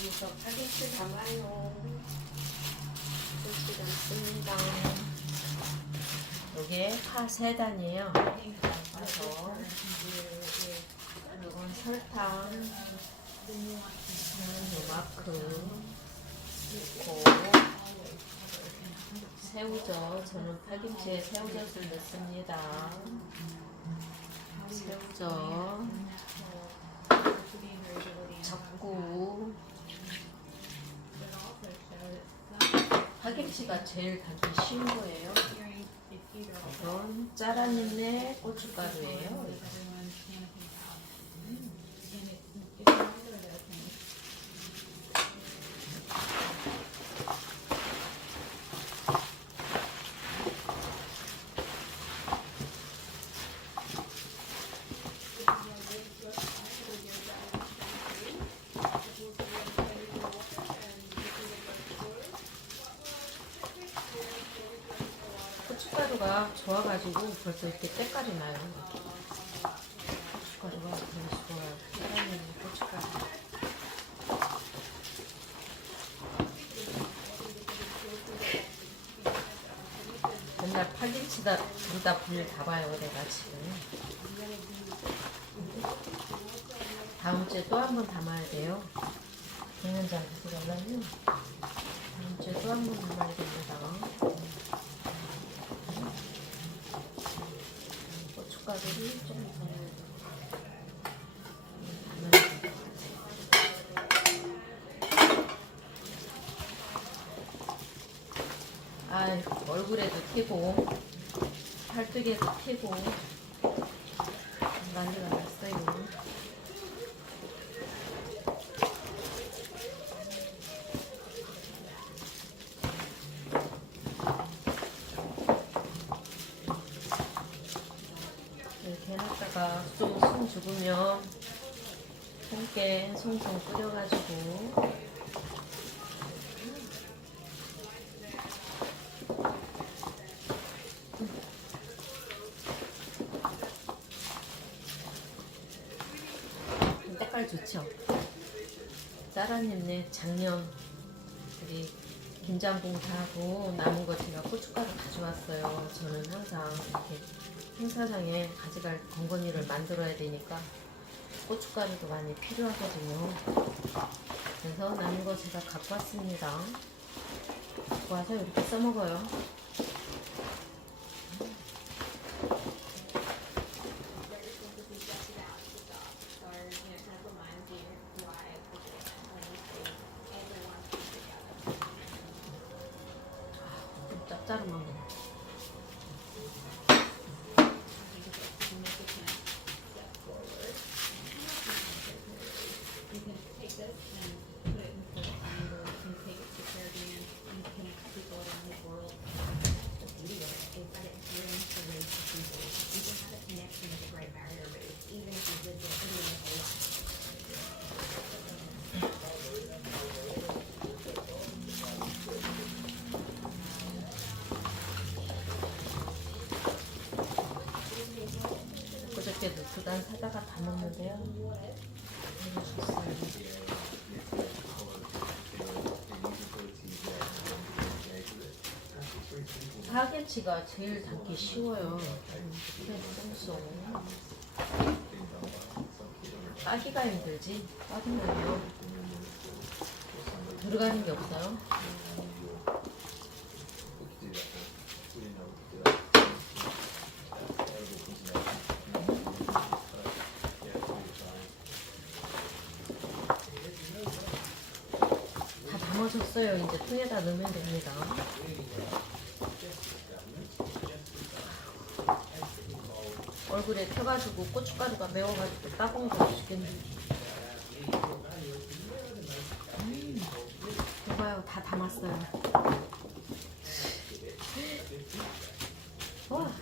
그래서 파김치 담아요. 그렇지 않습니다. 이게 파세 단이에요. 그래서 이건 설탕, 요만큼 넣고 새우젓, 저는 파김치에 새우젓을 넣습니다. 새우젓, 파김치가 제일 담기 쉬운 거예요. 이건 짜라님네 고춧가루예요. 고춧가루가 좋아가지고 벌써 이렇게 때깔이 나요. 고춧가루가 되게 좋아요. 짜라님네 고춧가루. 맨날 파김치다 둘다 불다 봐요 내가 지금 다음 주에 또 한 번 담아야 돼요 동영상에서 연락요 다음 주에 또 한 번 담아야 됩니다 고춧가루를 좀 더. 아 얼굴에도 튀고 팔뚝에도 튀고 난리가 났어요. 이렇게 해놨다가 좀 숨 죽으면 함께 송송 끓여가지고. 색깔 좋죠? 짜라님네 작년 우리 김장봉 사고 남은 거 제가 고춧가루 가져왔어요. 저는 항상 이렇게 행사장에 가져갈 건건이를 만들어야 되니까 고춧가루도 많이 필요하거든요. 그래서 남은 거 제가 갖고 왔습니다. 갖고 와서 이렇게 써먹어요. 좀 짭짤한 단 사다가 다 먹는데요. 파김치가 제일 담기 쉬워요. 따기가 힘들지. 따기는요. 들어가는 게 없어요. 다 담아줬어요. 이제 통에다 넣으면 됩니다. 얼굴에 펴가지고 고춧가루가 매워가지고 따봉 거 죽겠네. 음, 이봐요, 다 담았어요. 와.